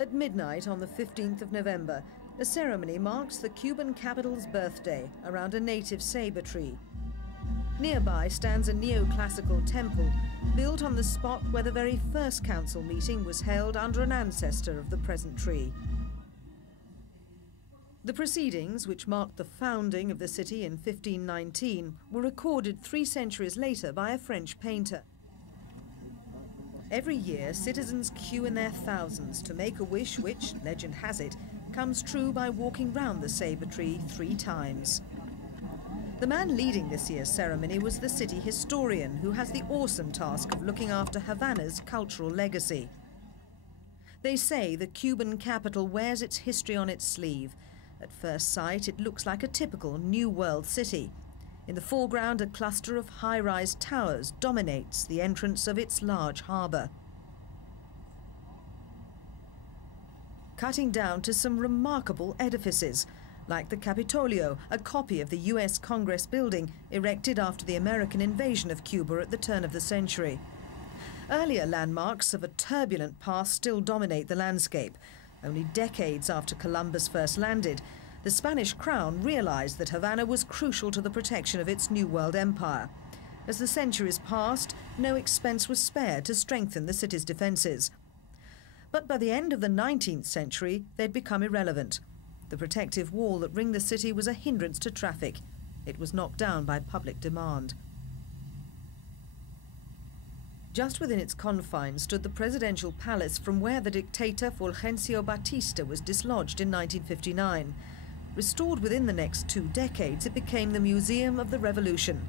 At midnight on the 15th of November, a ceremony marks the Cuban capital's birthday around a native sabre tree. Nearby stands a neoclassical temple built on the spot where the very first council meeting was held under an ancestor of the present tree. The proceedings, which marked the founding of the city in 1519, were recorded 3 centuries later by a French painter. Every year, citizens queue in their thousands to make a wish which, legend has it, comes true by walking round the sabre tree 3 times. The man leading this year's ceremony was the city historian, who has the awesome task of looking after Havana's cultural legacy. They say the Cuban capital wears its history on its sleeve. At first sight, it looks like a typical New World city. In the foreground, a cluster of high-rise towers dominates the entrance of its large harbour. Cutting down to some remarkable edifices, like the Capitolio, a copy of the US Congress building erected after the American invasion of Cuba at the turn of the century. Earlier landmarks of a turbulent past still dominate the landscape. Only decades after Columbus first landed, the Spanish crown realized that Havana was crucial to the protection of its New World empire. As the centuries passed, no expense was spared to strengthen the city's defenses. But by the end of the 19th century, they'd become irrelevant. The protective wall that ringed the city was a hindrance to traffic. It was knocked down by public demand. Just within its confines stood the presidential palace from where the dictator Fulgencio Batista was dislodged in 1959. Restored within the next 2 decades, it became the Museum of the Revolution.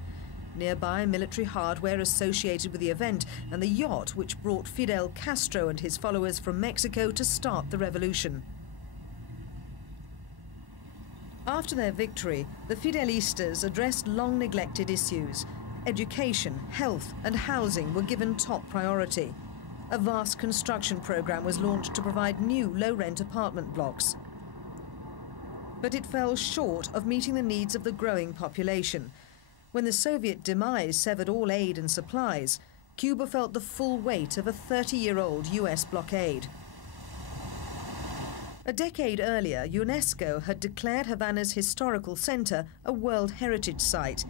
Nearby, military hardware associated with the event and the yacht which brought Fidel Castro and his followers from Mexico to start the revolution. After their victory, the Fidelistas addressed long-neglected issues. Education, health and housing were given top priority. A vast construction program was launched to provide new low-rent apartment blocks. But it fell short of meeting the needs of the growing population. When the Soviet demise severed all aid and supplies, Cuba felt the full weight of a 30-year-old US blockade. A decade earlier, UNESCO had declared Havana's historical center a World Heritage Site.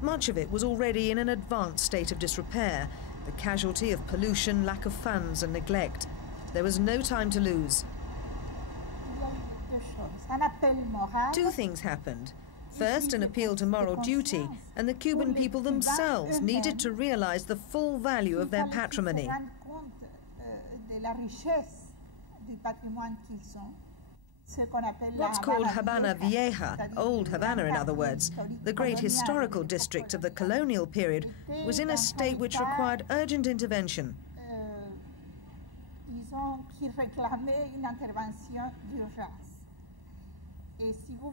Much of it was already in an advanced state of disrepair, the casualty of pollution, lack of funds and neglect. There was no time to lose. 2 things happened. First, an appeal to moral duty, and the Cuban people themselves needed to realize the full value of their patrimony. What's called Havana Vieja, Old Havana in other words, the great historical district of the colonial period, was in a state which required urgent intervention.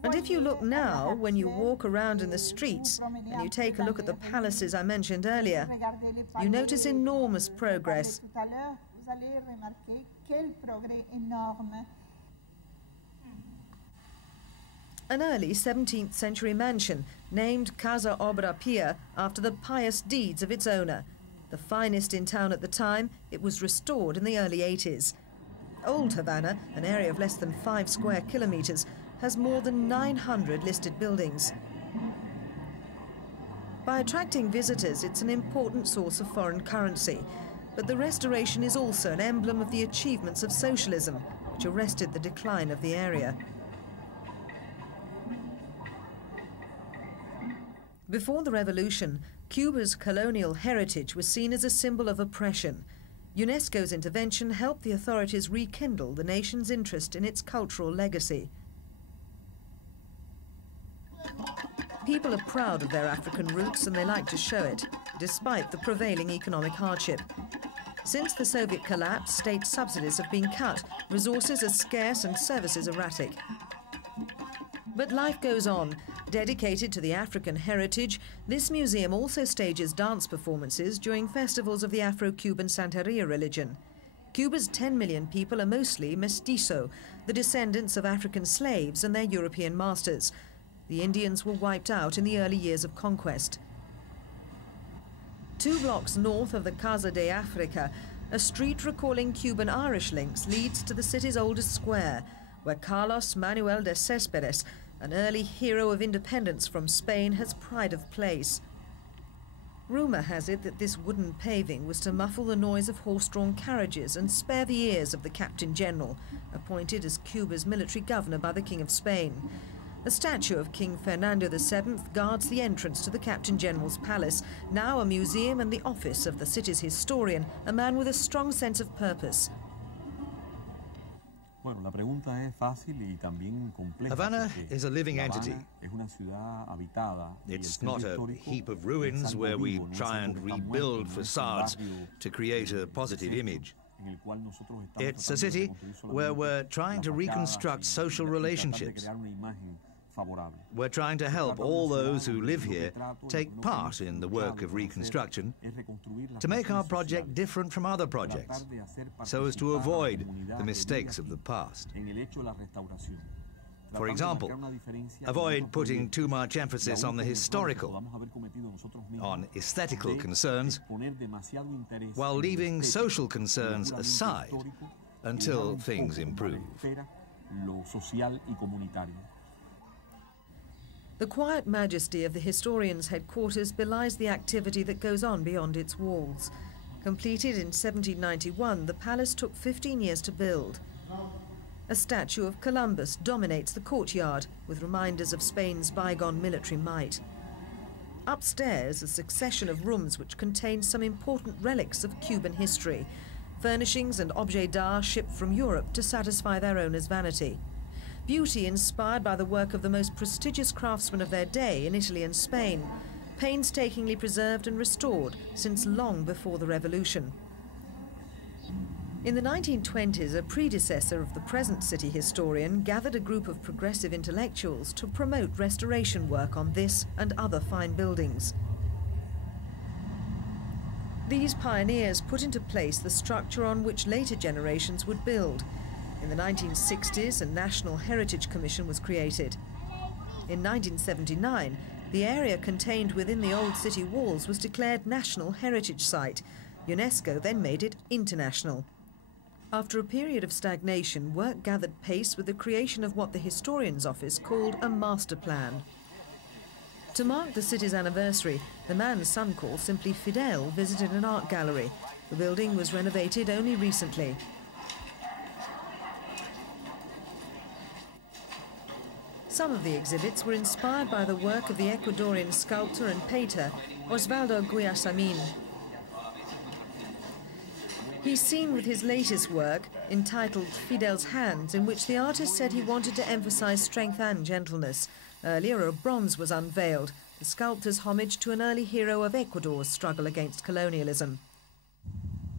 And if you look now, when you walk around in the streets and you take a look at the palaces I mentioned earlier, you notice enormous progress. An early 17th century mansion named Casa Obra Pia after the pious deeds of its owner. The finest in town at the time, it was restored in the early 80s. Old Havana, an area of less than 5 square kilometers, has more than 900 listed buildings. By attracting visitors, it's an important source of foreign currency. But the restoration is also an emblem of the achievements of socialism, which arrested the decline of the area. Before the revolution, Cuba's colonial heritage was seen as a symbol of oppression. UNESCO's intervention helped the authorities rekindle the nation's interest in its cultural legacy. People are proud of their African roots and they like to show it, despite the prevailing economic hardship. Since the Soviet collapse, state subsidies have been cut, resources are scarce and services erratic. But life goes on. Dedicated to the African heritage, this museum also stages dance performances during festivals of the Afro-Cuban Santeria religion. Cuba's 10 million people are mostly mestizo, the descendants of African slaves and their European masters. The Indians were wiped out in the early years of conquest. 2 blocks north of the Casa de Africa, a street recalling Cuban-Irish links leads to the city's oldest square, where Carlos Manuel de Céspedes, an early hero of independence from Spain, has pride of place. Rumour has it that this wooden paving was to muffle the noise of horse-drawn carriages and spare the ears of the Captain General, appointed as Cuba's military governor by the King of Spain. A statue of King Fernando VII guards the entrance to the Captain General's palace, now a museum and the office of the city's historian, a man with a strong sense of purpose. Havana is a living entity. It's not a heap of ruins where we try and rebuild facades to create a positive image. It's a city where we're trying to reconstruct social relationships. We're trying to help all those who live here take part in the work of reconstruction to make our project different from other projects, so as to avoid the mistakes of the past. For example, avoid putting too much emphasis on the historical, on aesthetical concerns, while leaving social concerns aside until things improve. The quiet majesty of the historian's headquarters belies the activity that goes on beyond its walls. Completed in 1791, the palace took 15 years to build. A statue of Columbus dominates the courtyard, with reminders of Spain's bygone military might. Upstairs, a succession of rooms which contain some important relics of Cuban history, furnishings and objets d'art shipped from Europe to satisfy their owners' vanity. Beauty inspired by the work of the most prestigious craftsmen of their day in Italy and Spain, painstakingly preserved and restored since long before the Revolution. In the 1920s, a predecessor of the present city historian gathered a group of progressive intellectuals to promote restoration work on this and other fine buildings. These pioneers put into place the structure on which later generations would build. In the 1960s, a National Heritage Commission was created. In 1979, the area contained within the old city walls was declared National Heritage Site. UNESCO then made it international. After a period of stagnation, work gathered pace with the creation of what the Historian's Office called a master plan. To mark the city's anniversary, the man some call simply Fidel visited an art gallery. The building was renovated only recently. Some of the exhibits were inspired by the work of the Ecuadorian sculptor and painter Osvaldo Guayasamín. He's seen with his latest work, entitled Fidel's Hands, in which the artist said he wanted to emphasize strength and gentleness. Earlier, a bronze was unveiled, the sculptor's homage to an early hero of Ecuador's struggle against colonialism.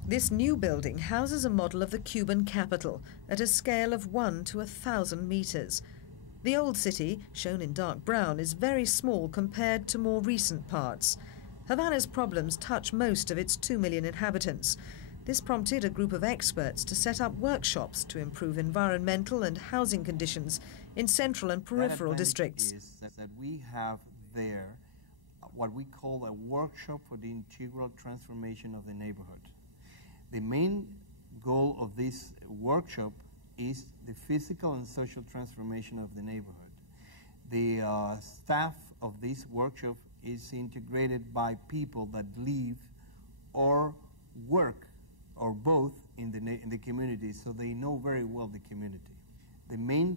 This new building houses a model of the Cuban capital at a scale of 1 to 1,000 meters. The old city, shown in dark brown, is very small compared to more recent parts. Havana's problems touch most of its 2 million inhabitants. This prompted a group of experts to set up workshops to improve environmental and housing conditions in central and peripheral districts. That we have there what we call a workshop for the integral transformation of the neighborhood. The main goal of this workshop is the physical and social transformation of the neighborhood. The staff of this workshop is integrated by people that live or work or both in the community, so they know very well the community. The main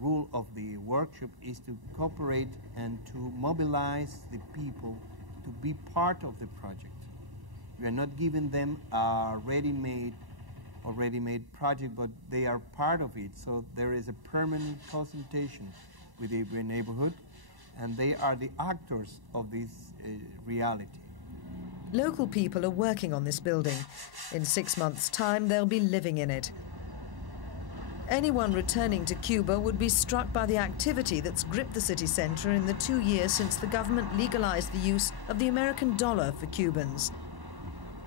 rule of the workshop is to cooperate and to mobilize the people to be part of the project. We are not giving them a ready-made project, but they are part of it, so there is a permanent consultation with the neighborhood, and they are the actors of this reality. Local people are working on this building. In 6 months' time, they'll be living in it. Anyone returning to Cuba would be struck by the activity that's gripped the city centre in the 2 years since the government legalized the use of the American dollar for Cubans.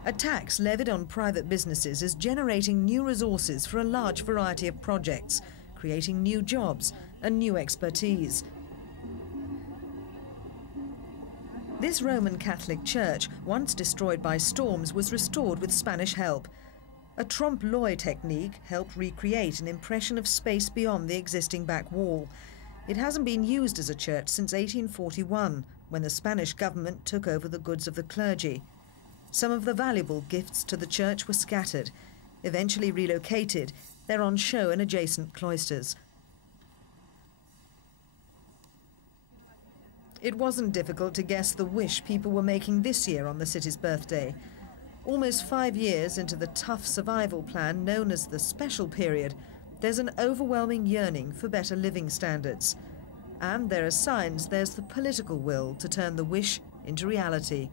A tax levied on private businesses is generating new resources for a large variety of projects, creating new jobs and new expertise. This Roman Catholic church, once destroyed by storms, was restored with Spanish help. A trompe-l'oeil technique helped recreate an impression of space beyond the existing back wall. It hasn't been used as a church since 1841, when the Spanish government took over the goods of the clergy. Some of the valuable gifts to the church were scattered. Eventually relocated, they're on show in adjacent cloisters. It wasn't difficult to guess the wish people were making this year on the city's birthday. Almost 5 years into the tough survival plan known as the Special Period, there's an overwhelming yearning for better living standards. And there are signs there's the political will to turn the wish into reality.